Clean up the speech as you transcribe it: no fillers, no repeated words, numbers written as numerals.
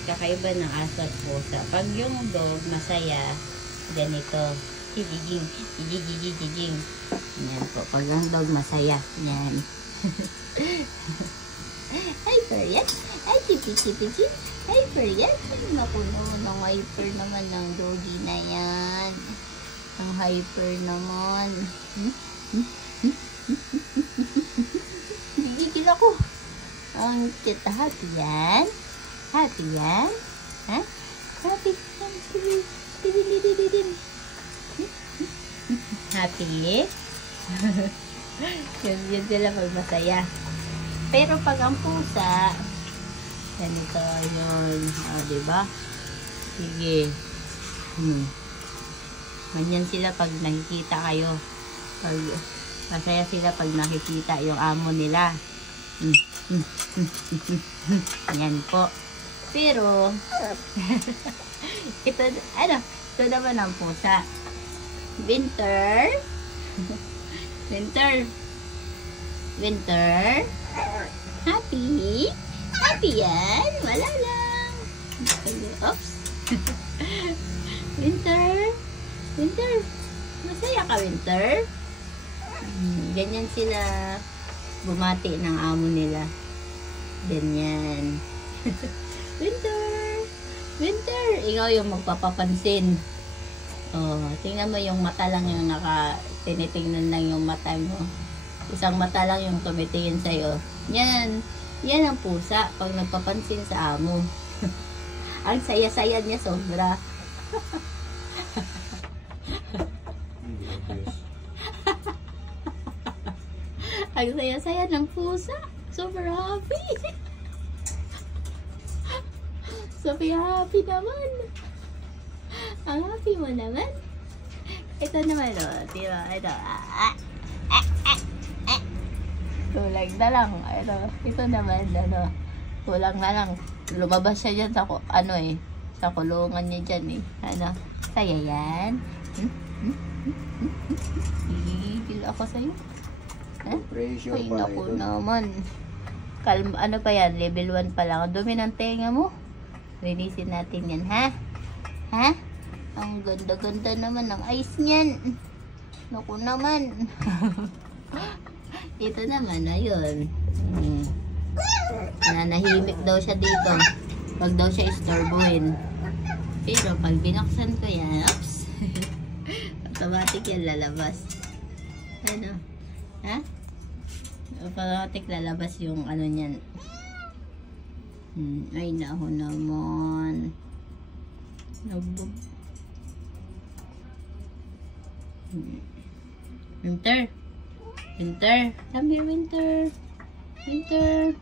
pagkakaiba ng aso at pusa. Pag yung dog masaya, ganito. Jijijing, jijijijijing. Yan po. Pag yung dog masaya, yan. Ay, Perian. Ay, chipi-chipi-chipi. Ay, Perian. Ay, naku naman. Ang hyper naman ng doggy na yan. Ang hyper naman. Gigigil ako. Ang cute. Happy yan? Happy yan? Ha? Happy yan? Happy? Yun sila pag masaya. Pero pag ang pusa, ganito yun. O, diba? Sige. Ganyan sila pag nakikita kayo. Pag masaya sila pag nakikita yung amo nila. Yan po. Pero, ito naman ang pusa. Winter. Winter. Winter. Happy. Happy yan. Wala lang. Oops. Winter. Winter. Masaya ka, Winter? Ganyan sila bumati ng amo nila. Ganyan. Winter. Winter. Ikaw yung magpapapansin. Oh, tingnan mo yung mata lang yung tinitingnan lang yung mata mo. Isang mata lang yung tumitingin sa'yo. Yan. Yan ang pusa pag nagpapansin sa amo. Ang saya-saya niya sobra. Ang saya-saya ng pusa. Super happy. Super happy naman. Ang happy mo naman. Ito naman o. Diba? Ito. Kulang na lang. Ito naman. Kulang na lang. Lumabas siya dyan sa sa kulungan niya dyan Saya yan. Hihigil ako sa'yo. Ay, naku naman. Ano pa yan? Level 1 pa lang. Dumi ng tenga mo. Releasein natin yan, ha? Ha? Ang ganda-ganda naman ng eyes niyan. Naku naman. Ito naman, ayun. Nanahimik daw siya dito. Pag daw siya istorbohin. Pero pag binuksan ko yan, oops. Automatic yan lalabas. Ano? Ha? Automatic lalabas yung niyan. Ay, naho naman. Winter. Winter. Come here, Winter. Winter.